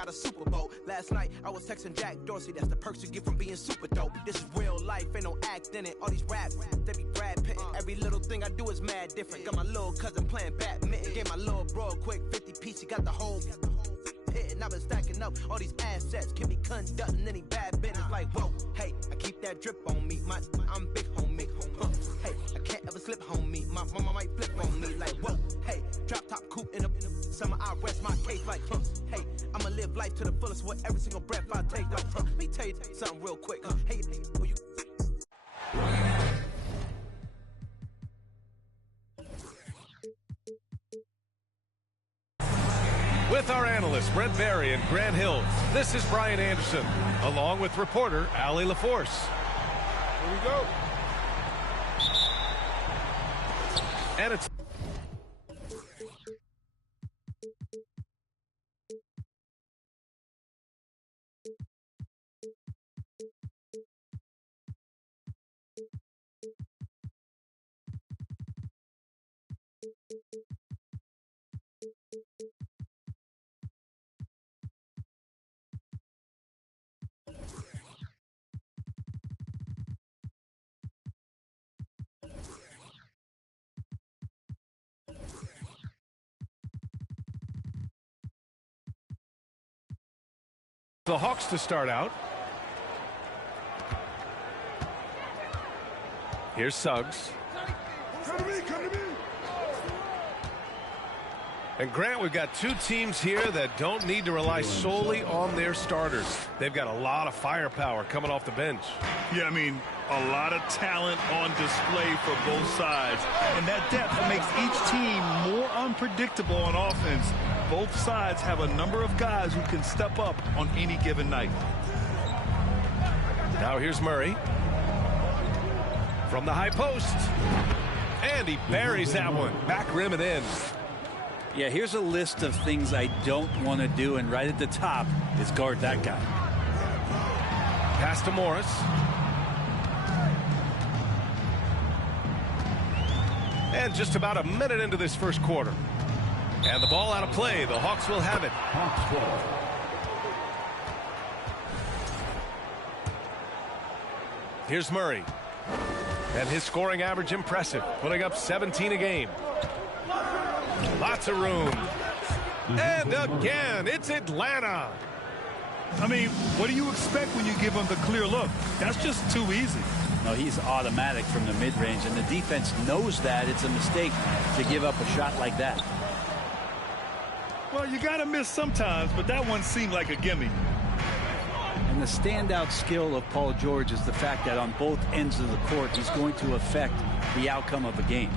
got a Super Bowl. Last night, I was texting Jack Dorsey. That's the perks you get from being super dope. This is real life, ain't no act in it. All these raps, they be Brad Pitt. Every little thing I do is mad different. Got my little cousin playing badminton. Gave my little bro a quick 50 piece. He got the whole pit. And I've been stacking up all these assets. Keep me conducting any bad business. Like, whoa, hey, I keep that drip on me. I'm big homie. Hey, I can't ever slip homie. My mama might flip on me. Like, whoa, hey, drop top coupe in the summer. I rest my case like, hey, I'ma live life to the fullest with every single breath I take. Like, let me tell you something real quick. Hey, who you? With our analysts, Brent Barry and Grant Hill, this is Brian Anderson, along with reporter Allie LaForce. Here we go. And it's the Hawks to start out. Here's Suggs. Come to me, come to me. And Grant, we've got two teams here that don't need to rely solely on their starters. They've got a lot of firepower coming off the bench. Yeah, I mean, a lot of talent on display for both sides. And that depth makes each team more unpredictable on offense. Both sides have a number of guys who can step up on any given night. Now here's Murray. From the high post. And he buries that one. Back rim and in. Yeah, here's a list of things I don't want to do, and right at the top is guard that guy. Pass to Morris. And just about a minute into this first quarter. And the ball out of play. The Hawks will have it. Hawks ball. Here's Murray. And his scoring average impressive, putting up 17 a game. Lots of room. And again, it's Atlanta. I mean, what do you expect when you give him the clear look? That's just too easy. No, he's automatic from the mid-range, and the defense knows that it's a mistake to give up a shot like that. Well, you got to miss sometimes, but that one seemed like a gimme. And the standout skill of Paul George is the fact that on both ends of the court, he's going to affect the outcome of a game.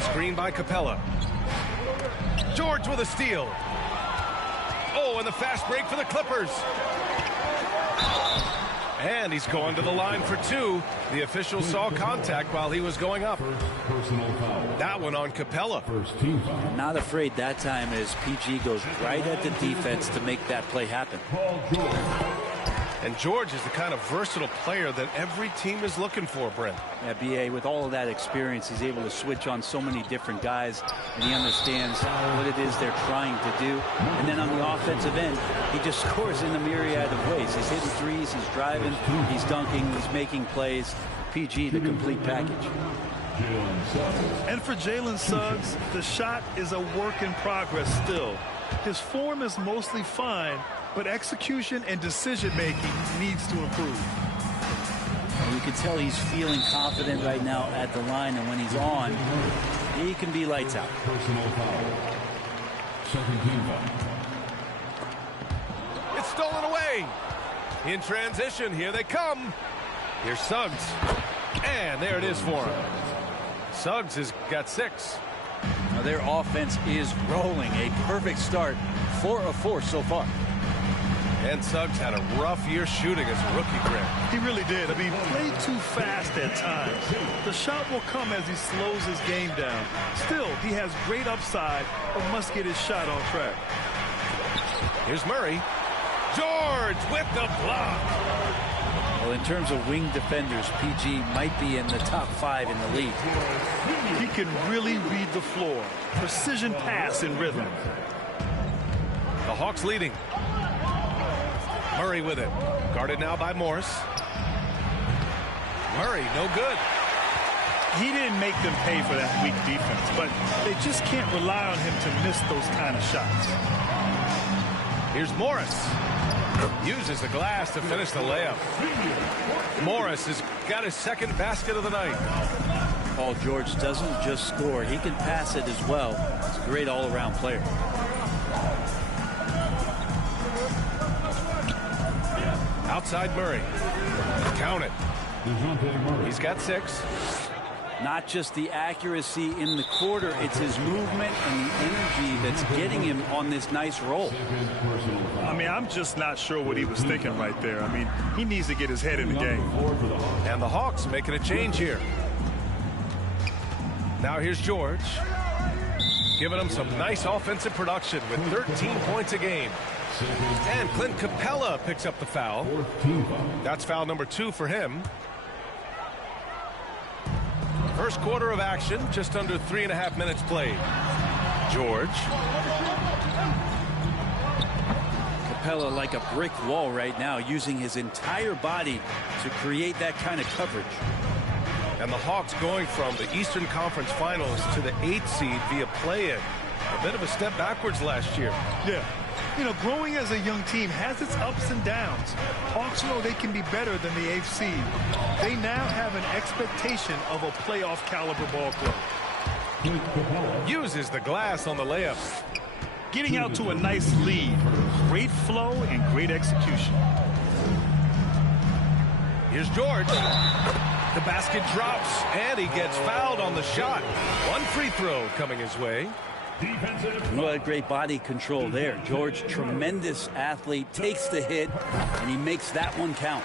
Screen by Capella. George with a steal. Oh, and the fast break for the Clippers. And he's going to the line for two. The official saw contact while he was going up. Personal foul. That one on Capella. First team foul. Not afraid that time as PG goes right at the defense to make that play happen. Paul George. And George is the kind of versatile player that every team is looking for, Brent. Yeah, B.A., with all of that experience, he's able to switch on so many different guys, and he understands what it is they're trying to do. And then on the offensive end, he just scores in a myriad of ways. He's hitting threes, he's driving, he's dunking, he's making plays. PG, the complete package. And for Jalen Suggs, the shot is a work in progress still. His form is mostly fine, but execution and decision-making needs to improve. And you can tell he's feeling confident right now at the line, and when he's on, he can be lights out. Personal foul. Second team foul. It's stolen away. In transition, here they come. Here's Suggs. And there it is for him. Suggs has got 6. Now their offense is rolling. A perfect start, 4 of 4 so far. And Suggs had a rough year shooting as a rookie, Grant. He really did. I mean, played too fast at times. The shot will come as he slows his game down. Still, he has great upside, but must get his shot on track. Here's Murray. George with the block. Well, in terms of wing defenders, PG might be in the top 5 in the league. He can really read the floor. Precision pass in rhythm. The Hawks leading. Murray with it. Guarded now by Morris. Murray, no good. He didn't make them pay for that weak defense, but they just can't rely on him to miss those kind of shots. Here's Morris. Uses the glass to finish the layup. Morris has got his second basket of the night. Paul George doesn't just score. He can pass it as well. He's a great all-around player. Outside Murray. Count it. He's got 6. Not just the accuracy in the quarter, it's his movement and the energy that's getting him on this nice roll. I mean, I'm just not sure what he was thinking right there. I mean, he needs to get his head in the game. And the Hawks making a change here. Now here's George. Giving him some nice offensive production with 13 points a game. And Clint Capella picks up the foul. That's foul number 2 for him. First quarter of action, just under 3.5 minutes played. George. Capella like a brick wall right now, using his entire body to create that kind of coverage. And the Hawks going from the Eastern Conference Finals to the 8th seed via play-in. A bit of a step backwards last year. Yeah. You know, growing as a young team has its ups and downs. Hawks know they can be better than the 8th seed. They now have an expectation of a playoff caliber ball club. Uses the glass on the layup. Getting out to a nice lead. Great flow and great execution. Here's George. The basket drops, and he gets fouled on the shot. One free throw coming his way. What great body control there. George, tremendous athlete, takes the hit, and he makes that one count.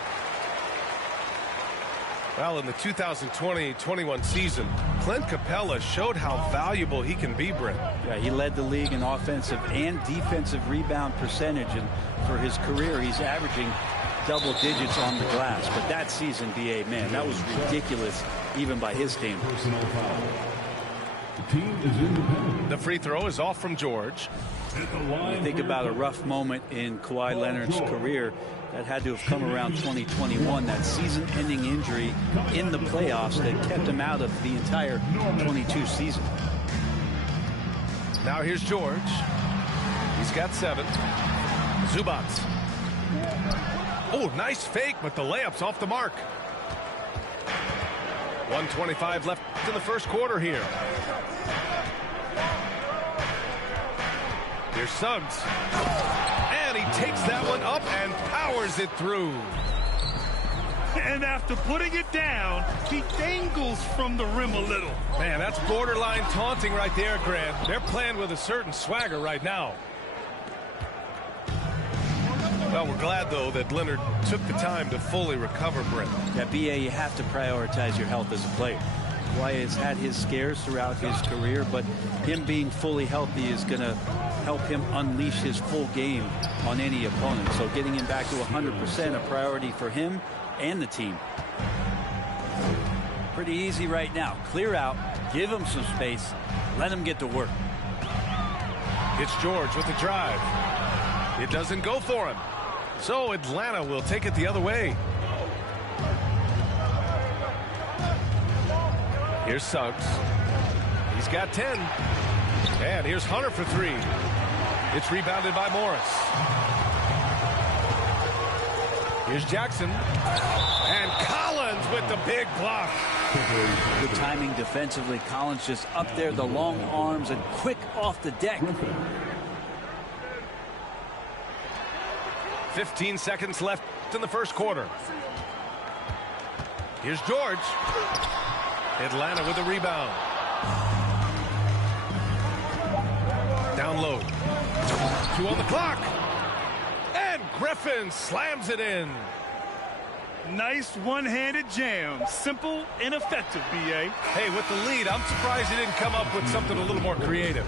Well, in the 2020-21 season, Clint Capella showed how valuable he can be, Brent. Yeah, he led the league in offensive and defensive rebound percentage, and for his career, he's averaging double digits on the glass. But that season, B.A., man, that was ridiculous, even by his team. The free throw is off from George. You think about a rough moment in Kawhi Leonard's career that had to have come around 2021, that season-ending injury in the playoffs that kept him out of the entire 22 season. Now here's George. He's got 7. Zubac. Oh, nice fake, but the layup's off the mark. 1:25 left in the first quarter here. Here's Suggs. And he takes that one up and powers it through. And after putting it down, he dangles from the rim a little. Man, that's borderline taunting right there, Grant. They're playing with a certain swagger right now. Well, we're glad, though, that Leonard took the time to fully recover, Brent. Yeah, B.A., you have to prioritize your health as a player. Kawhi has had his scares throughout his career, but him being fully healthy is going to help him unleash his full game on any opponent. So getting him back to 100% a priority for him and the team. Pretty easy right now. Clear out, give him some space, let him get to work. It's George with the drive. It doesn't go for him. So Atlanta will take it the other way. Here's Suggs. He's got 10. And here's Hunter for 3. It's rebounded by Morris. Here's Jackson. And Collins with the big block. Good timing defensively. Collins just up there, the long arms, and quick off the deck. 15 seconds left in the first quarter. Here's George. Atlanta with the rebound. Down low. 2 on the clock. And Griffin slams it in. Nice one-handed jam. Simple and effective, B.A. Hey, with the lead, I'm surprised he didn't come up with something a little more creative.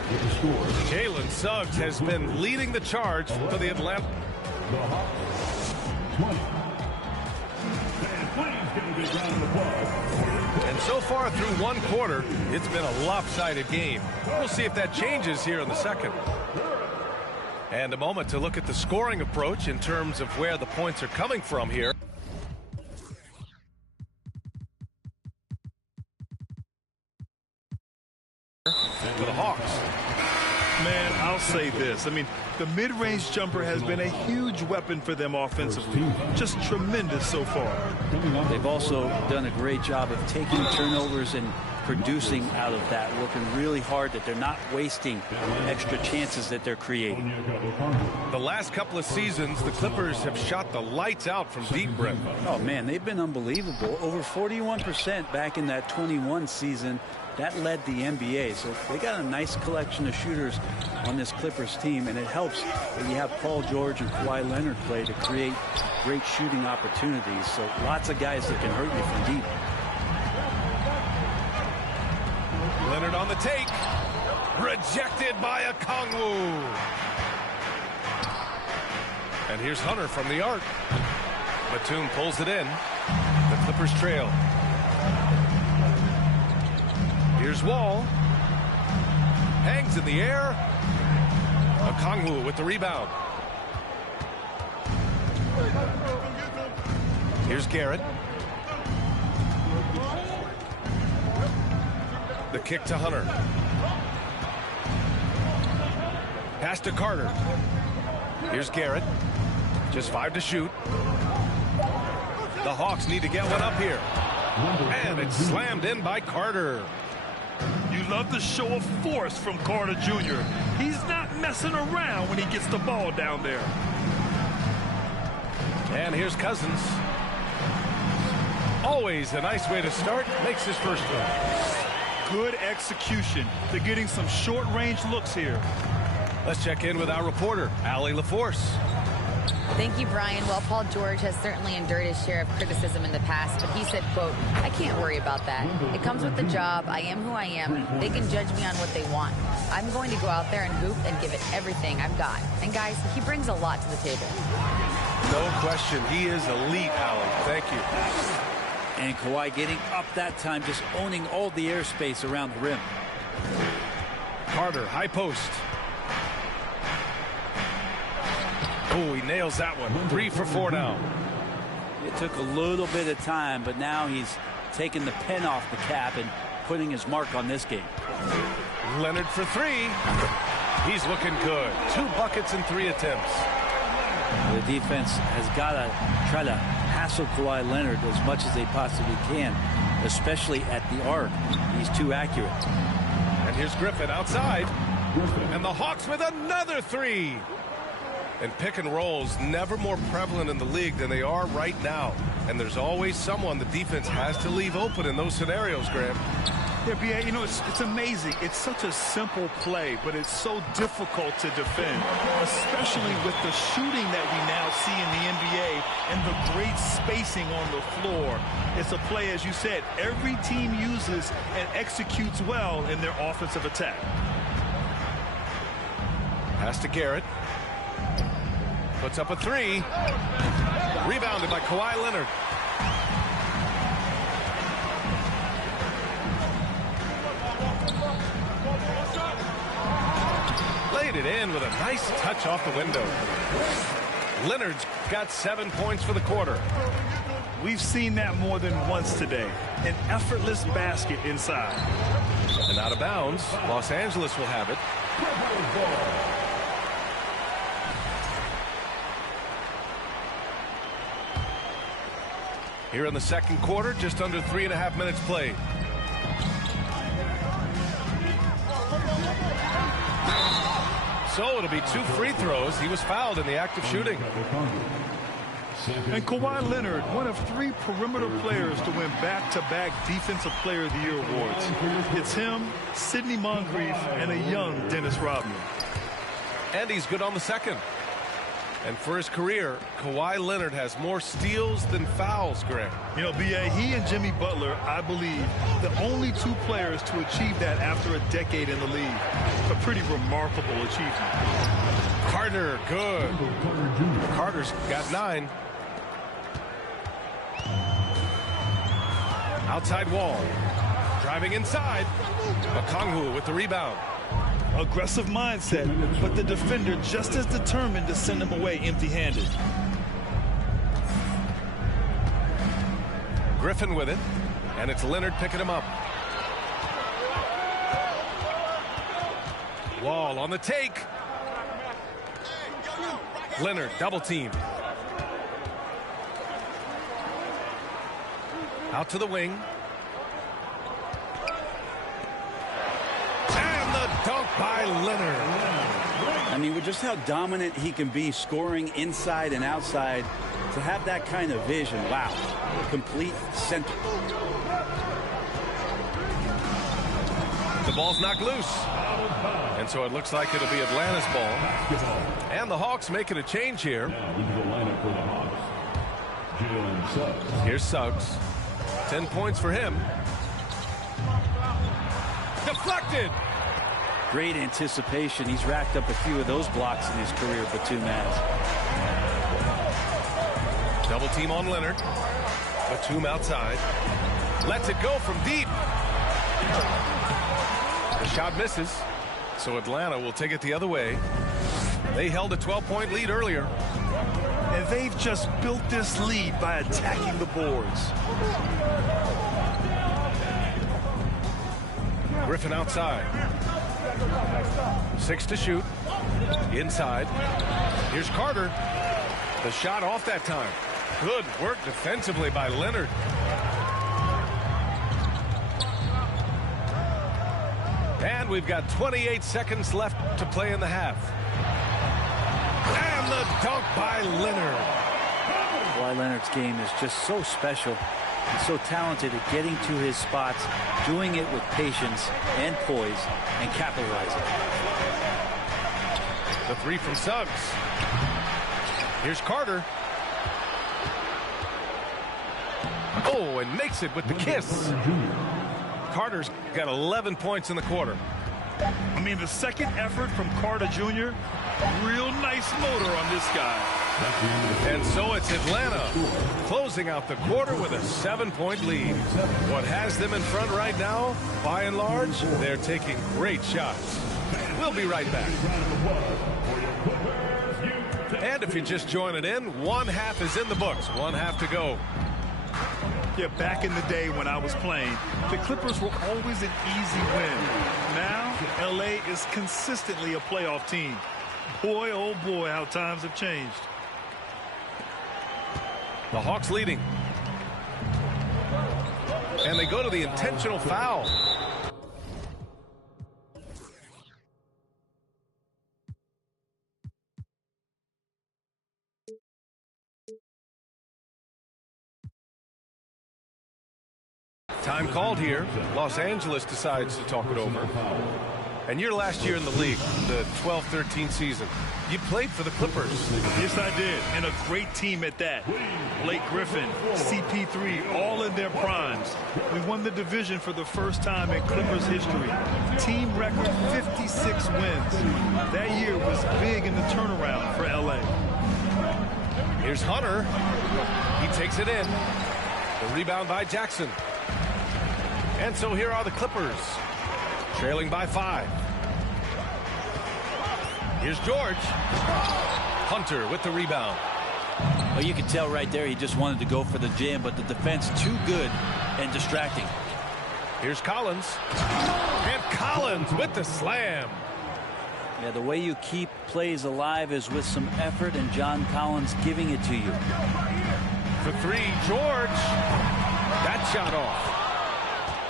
Jalen Suggs has been leading the charge for the Atlanta. And so far through one quarter, it's been a lopsided game. We'll see if that changes here in the second. And a moment to look at the scoring approach in terms of where the points are coming from here. For the Hawks. Man, I'll say this. I mean, the mid-range jumper has been a huge weapon for them offensively. Just tremendous so far. They've also done a great job of taking turnovers and producing out of that, working really hard that they're not wasting extra chances that they're creating. The last couple of seasons, the Clippers have shot the lights out from deep rim. Oh, man, they've been unbelievable. Over 41% back in that 21 season. That led the NBA. So they got a nice collection of shooters on this Clippers team, and it helps when you have Paul George and Kawhi Leonard play to create great shooting opportunities. So lots of guys that can hurt you from deep. Leonard on the take. Rejected by a Kongwu. And here's Hunter from the arc. Batum pulls it in. The Clippers trail. Here's Wall. Hangs in the air. Okongwu with the rebound. Here's Garrett. The kick to Hunter. Pass to Carter. Here's Garrett. Just 5 to shoot. The Hawks need to get one up here. And it's slammed in by Carter. You love the show of force from Carter Jr. He's not messing around when he gets the ball down there. And here's Cousins. Always a nice way to start. Makes his first one. Good execution. They're getting some short-range looks here. Let's check in with our reporter, Allie LaForce. Thank you, Brian. Well, Paul George has certainly endured his share of criticism in the past, but he said, quote, "I can't worry about that. It comes with the job. I am who I am. They can judge me on what they want. I'm going to go out there and hoop and give it everything I've got." And guys, he brings a lot to the table. No question. He is elite, Allie. Thank you. And Kawhi getting up that time, just owning all the airspace around the rim. Carter, high post. Oh, he nails that one. 3 for 4 now. It took a little bit of time, but now he's taking the pen off the cap and putting his mark on this game. Leonard for 3. He's looking good. 2 buckets in 3 attempts. The defense has got to try to hassle Kawhi Leonard as much as they possibly can, especially at the arc. He's too accurate. And here's Griffin outside. And the Hawks with another 3. And pick and rolls never more prevalent in the league than they are right now. And there's always someone the defense has to leave open in those scenarios, Graham. Yeah, B.A., you know, it's amazing. It's such a simple play, but it's so difficult to defend, especially with the shooting that we now see in the NBA and the great spacing on the floor. It's a play, as you said, every team uses and executes well in their offensive attack. Pass to Garrett. Puts up a 3. Rebounded by Kawhi Leonard. Laid it in with a nice touch off the window. Leonard's got 7 points for the quarter. We've seen that more than once today. An effortless basket inside. And out of bounds. Los Angeles will have it. Here in the second quarter, just under 3.5 minutes played. So it'll be 2 free throws. He was fouled in the act of shooting. And Kawhi Leonard, one of 3 perimeter players to win back-to-back Defensive Player of the Year awards. It's him, Sidney Moncrief, and a young Dennis Rodman. And he's good on the second. And for his career, Kawhi Leonard has more steals than fouls, Greg. You know, B.A., he and Jimmy Butler, I believe, the only 2 players to achieve that after a decade in the league. A pretty remarkable achievement. Carter, good. Carter's got 9. Outside Wall. Driving inside. Okongwu with the rebound. Aggressive mindset, but the defender just as determined to send him away empty-handed. Griffin with it, and it's Leonard picking him up. Wall on the take. Leonard double team. Out to the wing. And the dunk by Leonard. I mean, with just how dominant he can be scoring inside and outside, to have that kind of vision, wow, complete center. The ball's knocked loose. And so it looks like it'll be Atlanta's ball. And the Hawks making a change here. Here's Suggs. 10 points for him. Deflected. Great anticipation. He's racked up a few of those blocks in his career, Batum. Double team on Leonard. Batum outside. Lets it go from deep. The shot misses. So Atlanta will take it the other way. They held a 12-point lead earlier. And they've just built this lead by attacking the boards. Griffin outside. 6 to shoot. Inside. Here's Carter. The shot off that time. Good work defensively by Leonard. And we've got 28 seconds left to play in the half. And the dunk by Leonard. Kawhi Leonard's game is just so special. He's so talented at getting to his spots, doing it with patience and poise, and capitalizing. The three from Suggs. Here's Carter. Oh, and makes it with the kiss. Carter's got 11 points in the quarter. I mean, the second effort from Carter Jr., real nice motor on this guy. And so it's Atlanta closing out the quarter with a 7-point lead. What has them in front right now, by and large, they're taking great shots. We'll be right back. And if you're just joining in, one half is in the books. One half to go. Yeah, back in the day when I was playing, the Clippers were always an easy win. Now, LA is consistently a playoff team. Boy, oh boy, how times have changed. The Hawks leading. And they go to the intentional foul. Time called here. Los Angeles decides to talk it over. And your last year in the league, the 12-13 season, you played for the Clippers. Yes, I did. And a great team at that. Blake Griffin, CP3, all in their primes. We won the division for the first time in Clippers history. Team record 56 wins. That year was big in the turnaround for LA. Here's Hunter. He takes it in. The rebound by Jackson. And so here are the Clippers, trailing by 5. Here's George. Hunter with the rebound. Well, you can tell right there he just wanted to go for the jam, but the defense too good and distracting. Here's Collins. And Collins with the slam. Yeah, the way you keep plays alive is with some effort, and John Collins giving it to you. For 3, George. That shot off.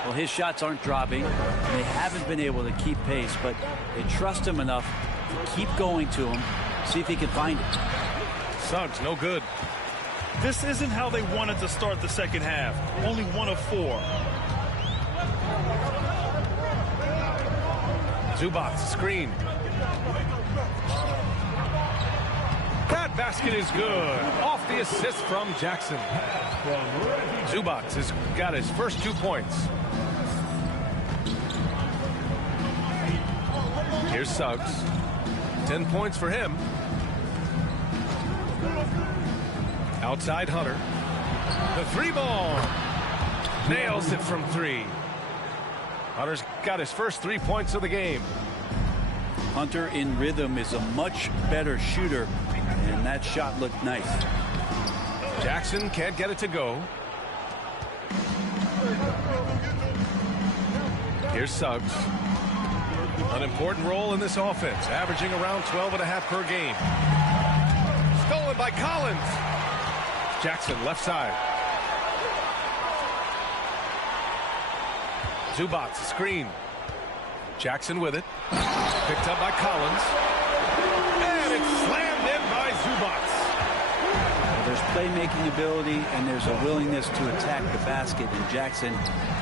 Well, his shots aren't dropping. They haven't been able to keep pace, but they trust him enough to keep going to him, see if he can find it. Suggs, no good. This isn't how they wanted to start the second half. Only 1 of 4. Zubac, screen. That basket is good. Off the assist from Jackson. Zubac has got his first 2 points. Here's Suggs. 10 points for him. Outside Hunter. The 3-ball. Nails it from 3. Hunter's got his first 3 points of the game. Hunter in rhythm is a much better shooter, and that shot looked nice. Jackson can't get it to go. Here's Suggs. An important role in this offense, averaging around 12.5 per game. Stolen by Collins. Jackson left side. Zubats screen. Jackson with it. Picked up by Collins. And it's slammed in by Zubats. There's playmaking ability and there's a willingness to attack the basket, and Jackson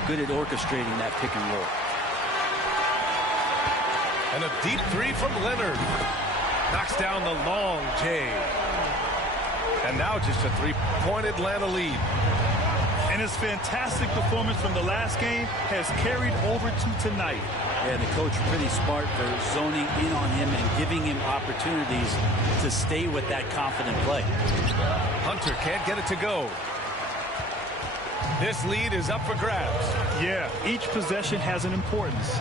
good at orchestrating that pick and roll. And a deep three from Leonard. Knocks down the long J. And now just a three-point Atlanta lead. And his fantastic performance from the last game has carried over to tonight. Yeah, the coach pretty smart for zoning in on him and giving him opportunities to stay with that confident play. Hunter can't get it to go. This lead is up for grabs. Yeah, each possession has an importance.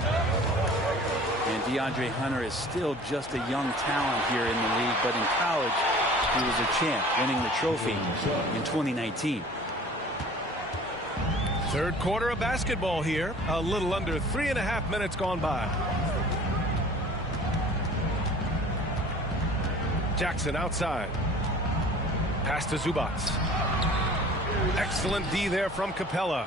And DeAndre Hunter is still just a young talent here in the league, but in college, he was a champ, winning the trophy in 2019. Third quarter of basketball here. A little under 3.5 minutes gone by. Jackson outside. Pass to Zubats. Excellent D there from Capella.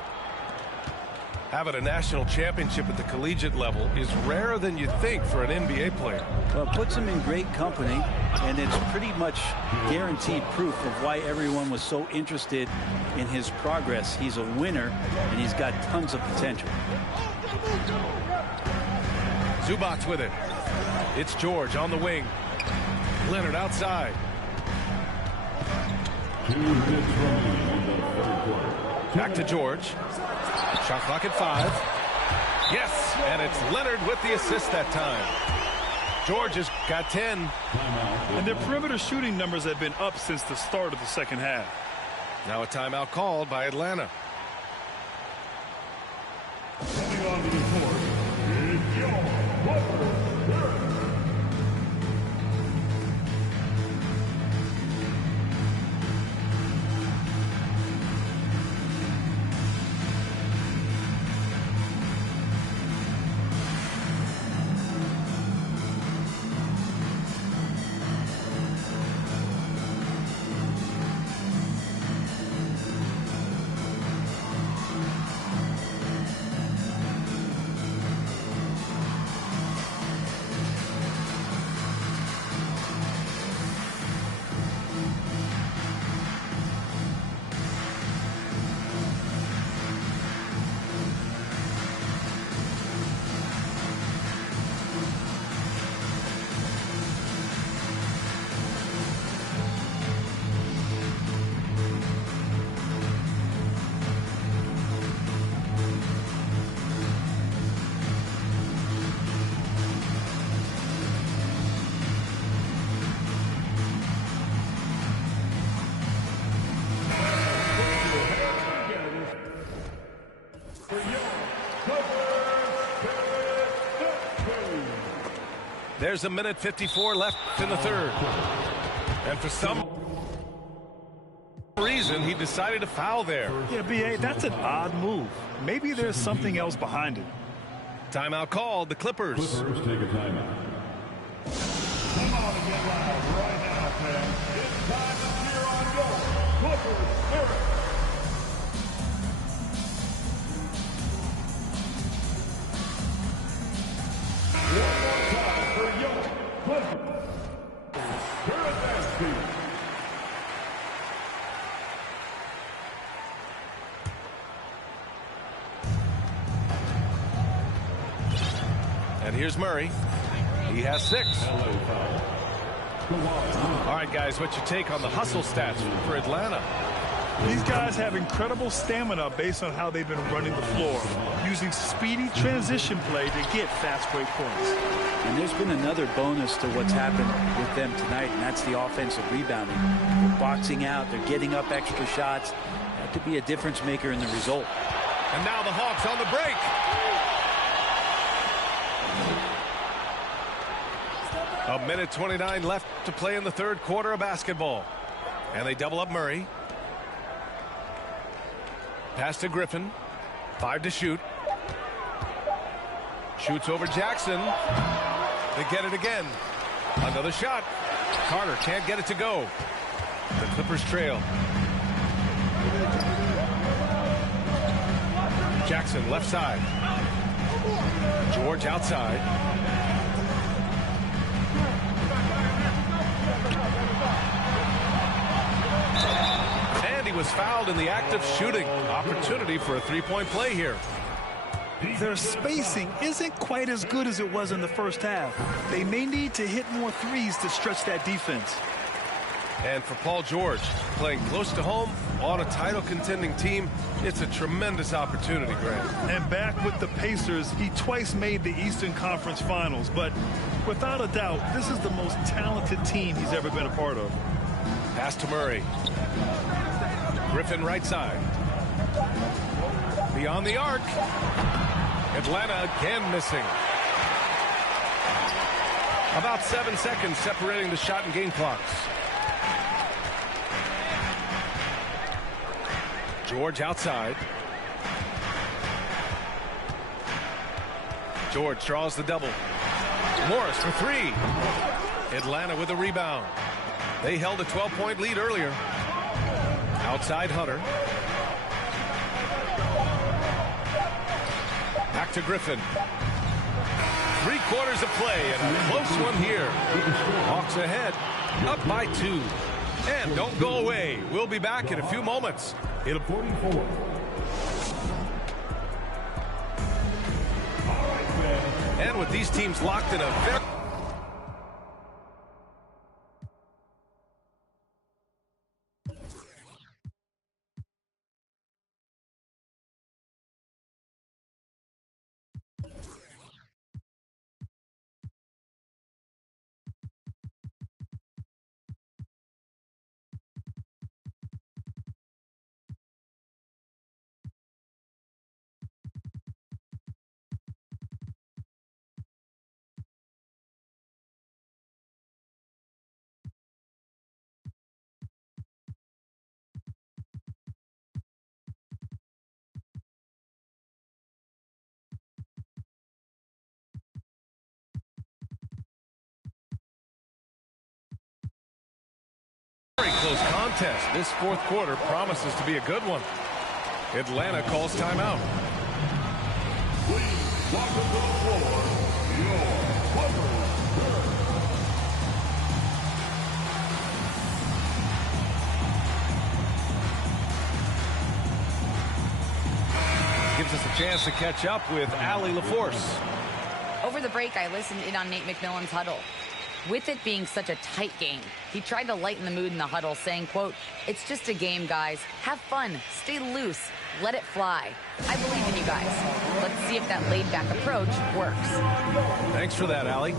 Having a national championship at the collegiate level is rarer than you think for an NBA player. Well, it puts him in great company, and it's pretty much guaranteed proof of why everyone was so interested in his progress. He's a winner, and he's got tons of potential. Zubats with it. It's George on the wing. Leonard outside. Back to George. Shot clock at 5. Yes, and it's Leonard with the assist that time. George has got 10. And their perimeter shooting numbers have been up since the start of the second half. Now a timeout called by Atlanta. Coming on to the court is your Butler. There's a minute 54 left in the third. And for some reason, he decided to foul there. Yeah, B.A., that's an odd move. Maybe there's something else behind it. Timeout called, the Clippers. Clippers take a timeout. Come on and get loud right now, fans. It's time to cheer on your Clippers spirit. One more time for your Clippers. Your advance team. And here's Murray. He has 6. All right, guys, what's your take on the hustle stats for Atlanta? These guys have incredible stamina based on how they've been running the floor, using speedy transition play to get fast break points. And there's been another bonus to what's happened with them tonight, and that's the offensive rebounding. They're boxing out, they're getting up extra shots. That could be a difference maker in the result. And now the Hawks on the break. A minute 29 left to play in the third quarter of basketball. And they double up Murray. Pass to Griffin. 5 to shoot. Shoots over Jackson. They get it again. Another shot. Carter can't get it to go. The Clippers trail. Jackson left side. George outside. And he was fouled in the act of shooting. Opportunity for a three-point play here. Their spacing isn't quite as good as it was in the first half. They may need to hit more threes to stretch that defense. And for Paul George, playing close to home on a title contending team, it's a tremendous opportunity, Grant. And back with the Pacers, he twice made the Eastern Conference Finals, but without a doubt, this is the most talented team he's ever been a part of. Pass to Murray. Griffin right side. Beyond the arc. Atlanta again missing. About 7 seconds separating the shot and game clocks. George outside. George draws the double. Morris for three. Atlanta with a rebound. They held a 12-point lead earlier. Outside Hunter. Back to Griffin. 3 quarters of play and a close one here. Hawks ahead, up by 2. And don't go away. We'll be back in a few moments. It'll 44. And with these teams locked in a very close contest. This fourth quarter promises to be a good one. Atlanta calls timeout. Please welcome to the floor, your Clippers. Gives us a chance to catch up with Allie LaForce. Over the break, I listened in on Nate McMillan's huddle. With it being such a tight game, he tried to lighten the mood in the huddle, saying, quote, "It's just a game, guys. Have fun. Stay loose. Let it fly. I believe in you guys. Let's see if that laid-back approach works." Thanks for that, Allie.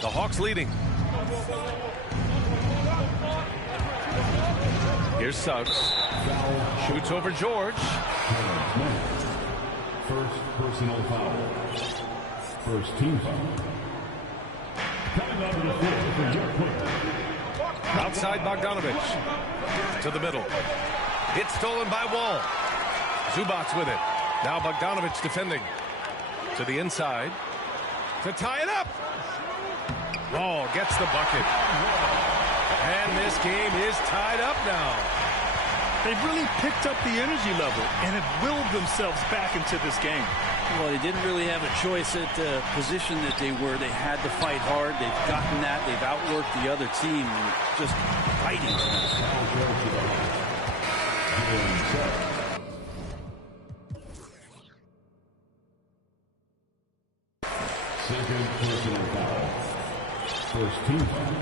The Hawks leading. Here's Suggs. Shoots over George. First personal foul. First team foul. Outside Bogdanovich. To the middle. It's stolen by Wall. Zubats with it. Now Bogdanovich defending. To the inside. To tie it up. Wall gets the bucket. And this game is tied up now. They've really picked up the energy level and have willed themselves back into this game. Well, they didn't really have a choice at the position that they were. They had to fight hard. They've gotten that. They've outworked the other team. Just fighting. Second personal foul. First team foul.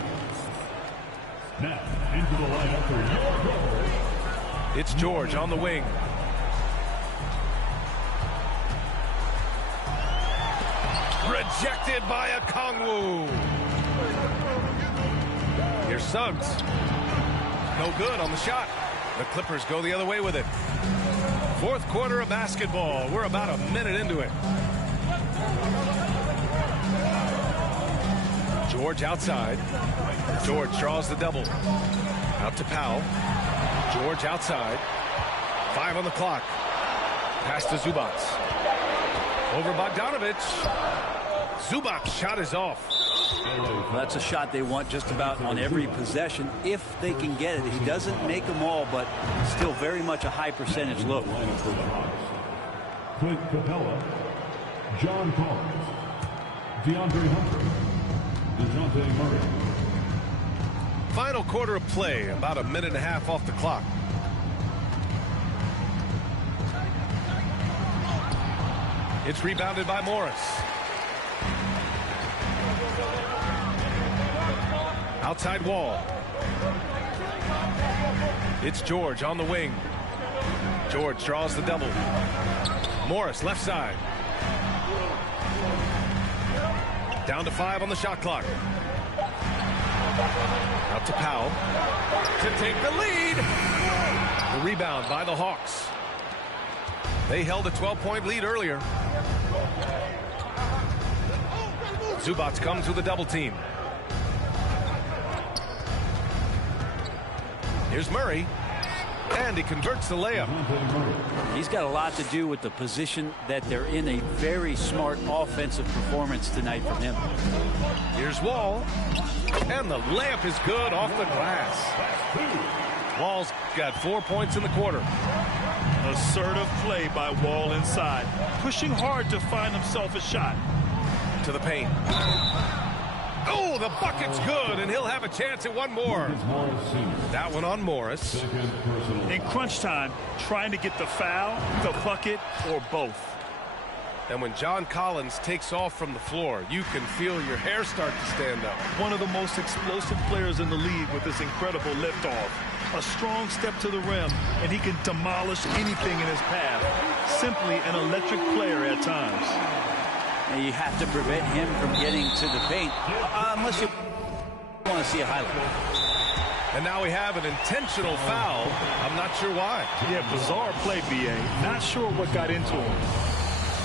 Now, into the lineup for your goal. It's George on the wing. Rejected by a Kongwu. Here's Suggs. No good on the shot. The Clippers go the other way with it. Fourth quarter of basketball. We're about a minute into it. George outside. George draws the double. Out to Powell. George outside. 5 on the clock. Pass to Zubats. Over Bogdanovich. Zubats' shot is off. Well, that's a shot they want just about on every possession if they can get it. He doesn't make them all, but still very much a high percentage look. Clint Capella, John Collins, DeAndre Hunter, DeJounte Murray. Final quarter of play, about a minute and a half off the clock. It's rebounded by Morris. Outside Wall. It's George on the wing. George draws the double. Morris left side. Down to 5 on the shot clock. Out to Powell to take the lead. The rebound by the Hawks. They held a 12-point lead earlier. Zubats comes with a double team. Here's Murray. And he converts the layup. He's got a lot to do with the position that they're in. A very smart offensive performance tonight from him. Here's Wall. And the layup is good off the glass. Wall's got 4 points in the quarter. Assertive play by Wall inside. Pushing hard to find himself a shot. To the paint. Oh, the bucket's good, and he'll have a chance at one more. That one on Morris. In crunch time, trying to get the foul, the bucket, or both. And when John Collins takes off from the floor, you can feel your hair start to stand up. One of the most explosive players in the league with this incredible liftoff. A strong step to the rim, and he can demolish anything in his path. Simply an electric player at times. And you have to prevent him from getting to the paint, unless you want to see a highlight. And now we have an intentional foul. I'm not sure why. Yeah, bizarre play, B.A. Not sure what got into him.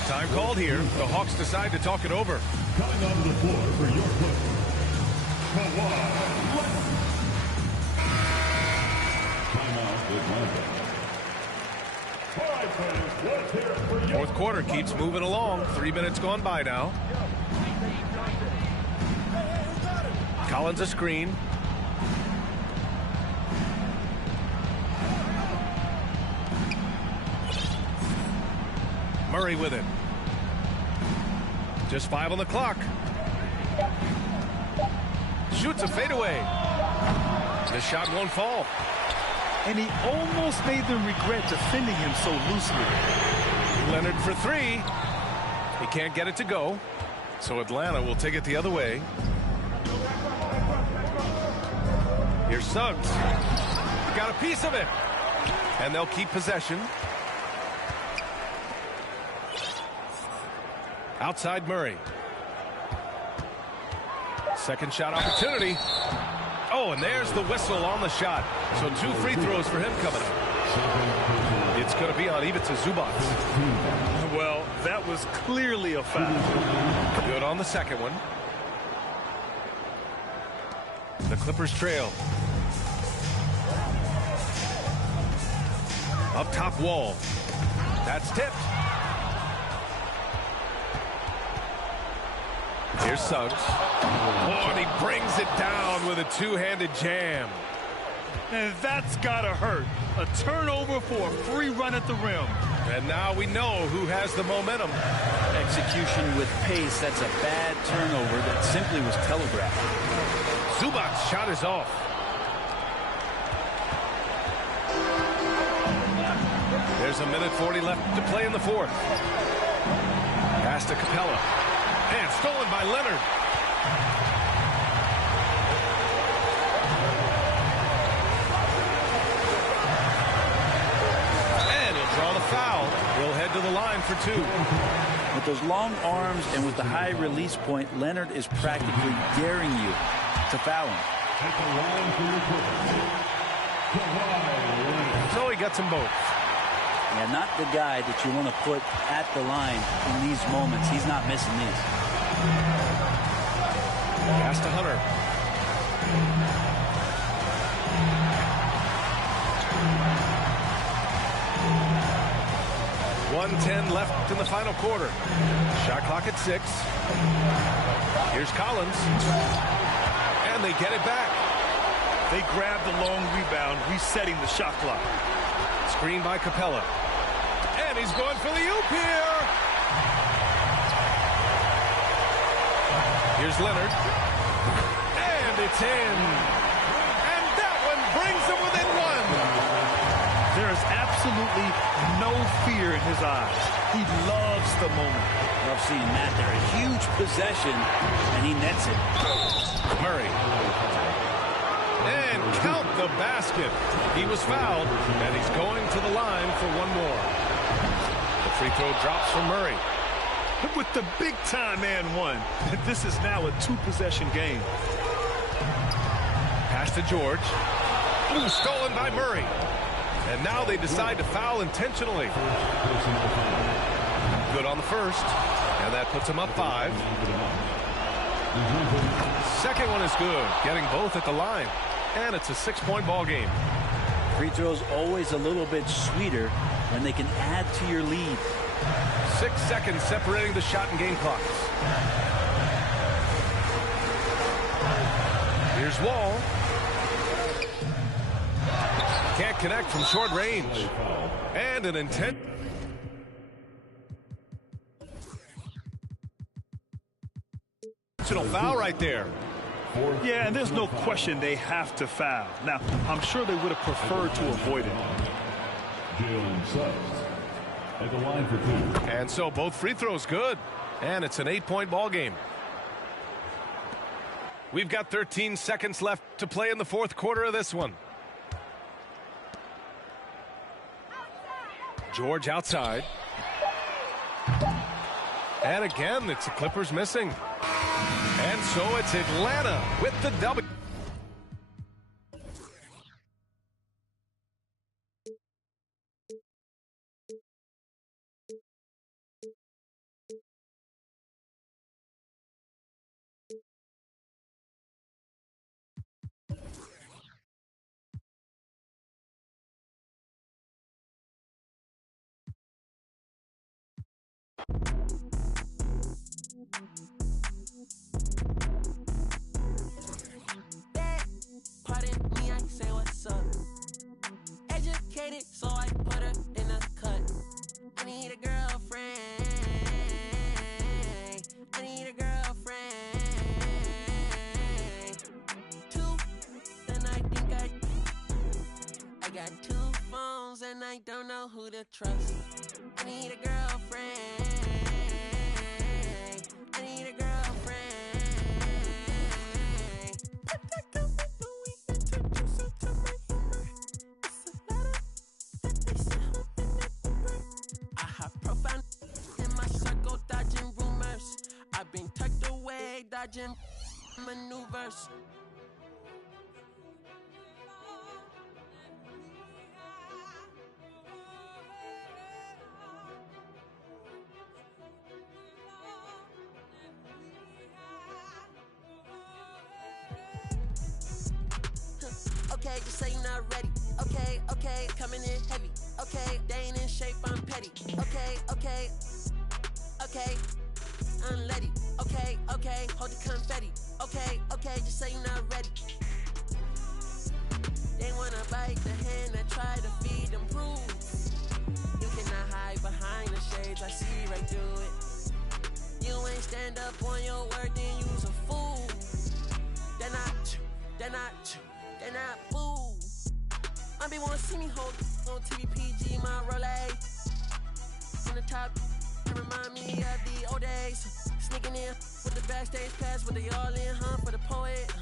Time called here. The Hawks decide to talk it over. Coming onto the floor for your Clippers, Timeout, Atlanta. Fourth quarter keeps moving along. 3 minutes gone by now. Collins a screen. Murray with it. Just 5 on the clock. Shoots a fadeaway. The shot won't fall. And he almost made them regret defending him so loosely. Leonard for 3. He can't get it to go. So Atlanta will take it the other way. Here's Suggs. Got a piece of it. And they'll keep possession. Outside Murray. Second shot opportunity. Oh, and there's the whistle on the shot. So 2 free throws for him coming up. It's going to be on Ivica Zubats. Well, that was clearly a foul. Good on the second one. Clippers trail. Up top, Wall. That's tipped. Here's Suggs. Oh, and he brings it down with a two-handed jam. And that's gotta hurt. A turnover for a free run at the rim. And now we know who has the momentum. Execution with pace. That's a bad turnover that simply was telegraphed. Zubac's shot is off. There's 1:40 left to play in the fourth. Pass to Capella. And stolen by Leonard. And he'll draw the foul. He'll head to the line for two. With those long arms and with the high release point, Leonard is practically daring you to foul him. So he gets them both. Yeah, not the guy that you want to put at the line in these moments. He's not missing these. Pass to Hunter. .110 left in the final quarter. Shot clock at 6. Here's Collins. And they get it back. They grab the long rebound, resetting the shot clock. Screen by Capella. And he's going for the oop here. Here's Leonard. And it's in. And that one brings them within one. There is absolutely no fear in his eyes. He loves the moment. Love seeing that there. A huge possession, and he nets it. Murray. And count the basket. He was fouled, and he's going to the line for one more. The free throw drops from Murray. With the big-time and one, this is now a two-possession game. Pass to George. Ooh, stolen by Murray. And now they decide to foul intentionally. Good on the first. And that puts them up 5. Second one is good. Getting both at the line. And it's a 6-point ball game. Free throws always a little bit sweeter when they can add to your lead. 6 seconds separating the shot and game clocks. Here's Wall. Can't connect from short range. And an intentional foul right there. Yeah, and there's no question they have to foul. Now, I'm sure they would have preferred to avoid it. Jalen Suggs at the line for 2. And so both free throws good. And it's an 8-point ball game. We've got 13 seconds left to play in the fourth quarter of this one. George outside. And again, it's the Clippers missing. And so it's Atlanta with the W. Pardon me, I say what's up. Educated, so I put her in a cut. I need a girlfriend. I need a girlfriend. 2, then I think I got 2 phones and I don't know who to trust. I need a girlfriend. I need a girlfriend. I have profound in my circle, dodging rumors. I've been tucked away, dodging maneuvers. Okay, just say you're not ready. Okay, okay, coming in heavy. Okay, they ain't in shape, I'm petty. Okay, okay, okay, unleady. Okay, okay, hold the confetti. Okay, okay, just say you're not ready. They wanna bite the hand that try to feed them rules. You cannot hide behind the shades, I see right through it. You ain't stand up on your word, then you's a fool. They're not fool. I be wanna see me hold on TVPG, my Rolex. On the top, it remind me of the old days. Sneaking in with the backstage pass, with the all in, for the poet.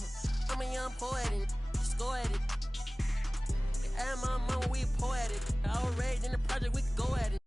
I'm a young poet and just go at it. And my mama, we poetic. I was raised in the project, we could go at it.